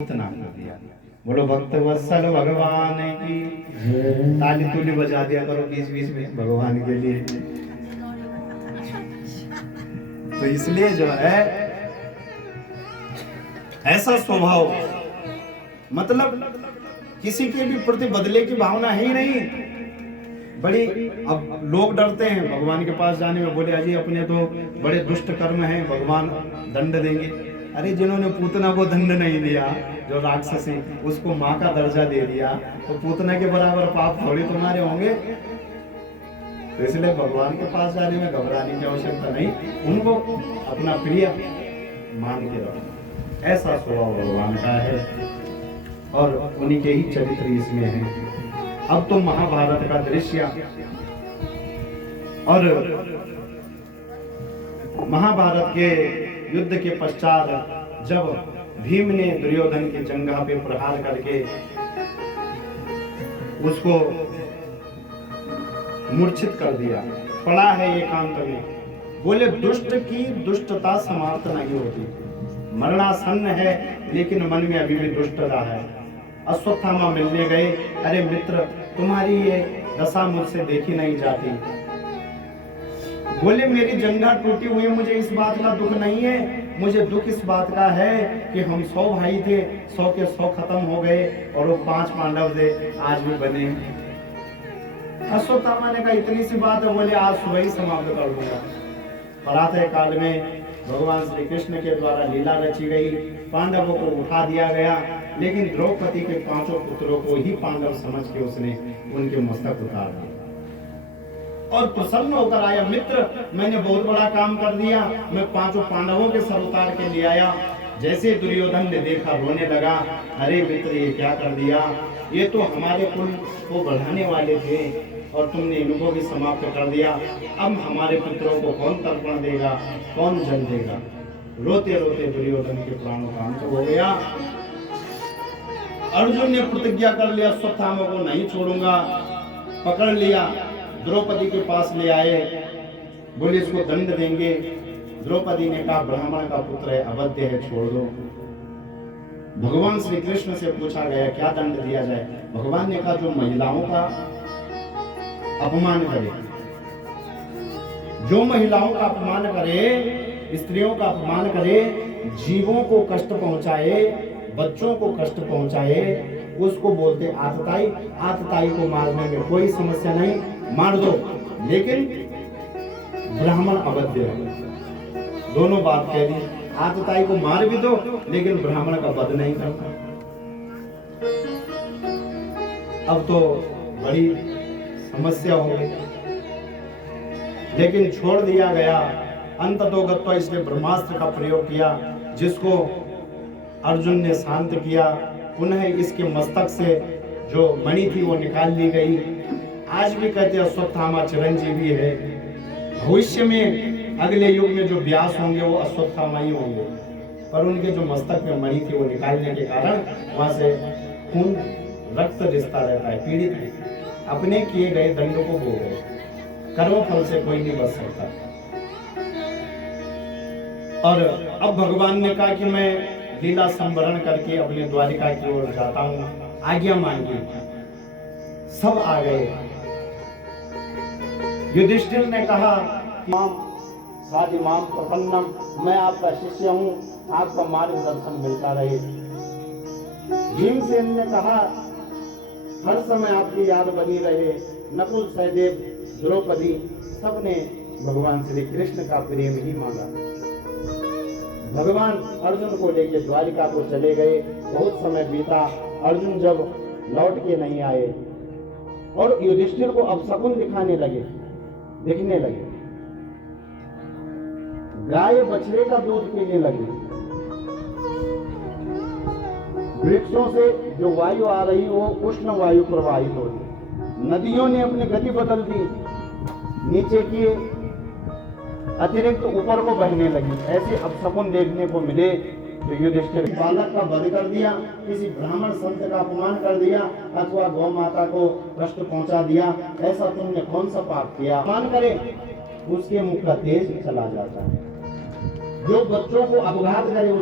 इतना कर दिया। बोलो भक्त वत्सल भगवान की ताली तुली बजा दिया करो बीच बीच में भगवान के लिए। तो इसलिए जो है ऐसा स्वभाव, मतलब किसी के भी प्रति बदले की भावना है ही नहीं। बड़ी अब लोग डरते हैं भगवान के पास जाने में, बोले अजी अपने तो बड़े दुष्ट कर्म हैं, भगवान दंड देंगे। अरे जिन्होंने पूतना को दंड नहीं दिया, जो राक्षसी, उसको माँ का दर्जा दे दिया, तो पूतना के बराबर पाप थोड़ी तुम्हारे होंगे। तो इसलिए भगवान के पास जाने में घबराने की आवश्यकता नहीं, उनको अपना प्रिय मान के रखो। ऐसा स्वभाव भगवान का है और उन्हीं के ही चरित्र इसमें है। अब तो महाभारत का दृश्य और महाभारत के युद्ध के पश्चात जब भीम ने दुर्योधन की जंघा पे प्रहार करके उसको मूर्छित कर दिया, पड़ा है एकांत में। बोले दुष्ट की दुष्टता समाप्त नहीं होती, मरणासन्न है लेकिन मन में अभी भी दुष्टता है। अश्वत्थामा मिलने गए, अरे मित्र तुम्हारी ये दशा मुझसे देखी नहीं जाती। बोले मेरी जंघा टूटी हुई है, मुझे इस बात का दुख नहीं है, मुझे दुख इस बात का है कि हम 100 भाई थे, 100 के 100 खत्म हो गए और वो 5 पांडव थे आज भी बने। अश्वत्थामा ने कहा इतनी सी बात है, बोले आज सुबह ही समाप्त कर दूंगा। प्रातः काल में भगवान श्री कृष्ण के द्वारा लीला रची गई, पांडवों को उठा दिया गया, लेकिन द्रौपदी के 5 पुत्रों को ही पांडव समझ के उसने उनके मस्तक उतार दिया और प्रसन्न होकर आया, मित्र मैंने बहुत बड़ा काम कर दिया, मैं 5 पांडवों के सर उतार के ले आया। जैसे दुर्योधन ने देखा रोने लगा, अरे मित्र ये क्या कर दिया, ये तो हमारे कुल को बढ़ाने वाले थे और तुमने इनको भी समाप्त कर दिया। अब हमारे पुत्रों को कौन तर्पण देगा, कौन जल देगा। रोते रोते दुर्योधन के प्राणों का अंत हो गया। अर्जुन ने प्रतिज्ञा कर लिया अश्वत्थामा को नहीं छोड़ूंगा, पकड़ लिया, द्रौपदी के पास ले आए, बोले इसको दंड देंगे। द्रौपदी ने कहा ब्राह्मण का पुत्र है, अवध्य है, छोड़ दो। भगवान श्री कृष्ण से पूछा गया क्या दंड दिया जाए। भगवान ने कहा जो महिलाओं का अपमान करे, जो महिलाओं का अपमान करे, स्त्रियों का अपमान करे, जीवों को कष्ट पहुंचाए, बच्चों को कष्ट पहुंचाए, उसको बोलते आतताई। आतताई को मारने में कोई समस्या नहीं, मार दो, लेकिन ब्राह्मण अवध्य है। दोनों बात कह दी, आतताई को मार भी दो लेकिन ब्राह्मण का वध नहीं करना। अब तो बड़ी समस्या हो गई, लेकिन छोड़ दिया गया। अंततोगत्वा इसने ब्रह्मास्त्र का प्रयोग किया, जिसको अर्जुन ने शांत किया। पुनः इसके मस्तक से जो मणि थी वो निकाल ली गई। आज भी कहते अश्वत्थामा चिरंजीवी है, भविष्य में अगले युग में जो व्यास होंगे वो अश्वत्थामा ही होंगे, पर उनके जो मस्तक में मणि थी वो निकालने के कारण वहां से खून रक्त रिश्ता रहता है, पीड़ित है, अपने किए गए दंड को भोग गए, कर्म फल से कोई नहीं बच सकता। और अब भगवान ने कहा कि मैं लीला संवरण करके अपने द्वारिका की ओर जाता हूँ, आज्ञा मांगी। सब आ गए। युधिष्ठिर ने कहा साधि माम प्रपन्नम, मैं आपका शिष्य हूँ, आपका मार्गदर्शन मिलता रहे। भीमसेन ने कहा हर समय आपकी याद बनी रहे। नकुल सहदेव द्रौपदी सबने भगवान श्री कृष्ण का प्रेम ही मांगा। भगवान अर्जुन को लेकर द्वारिका को चले गए। बहुत समय बीता, अर्जुन जब लौट के नहीं आए और युधिष्ठिर को अपशकुन दिखने लगे, गाय बछड़े का दूध पीने लगी, वृक्षों से जो वायु आ रही वो उष्ण वायु प्रवाहित हो रही, नदियों ने अपनी गति बदल दी, नीचे की अतिरिक्त ऊपर को बहने लगी। ऐसे अपशकुन देखने को मिले तो युधिष्ठिर बालक का वध कर दिया, किसी ब्राह्मण संत का अपमान कर दिया, अथवा गौ माता को कष्ट पहुंचा दिया। ऐसा तुमने कौन सा पाप किया। अपमान करे उसके मुख का तेज चला जाता है, जो बच्चों को अपघात करे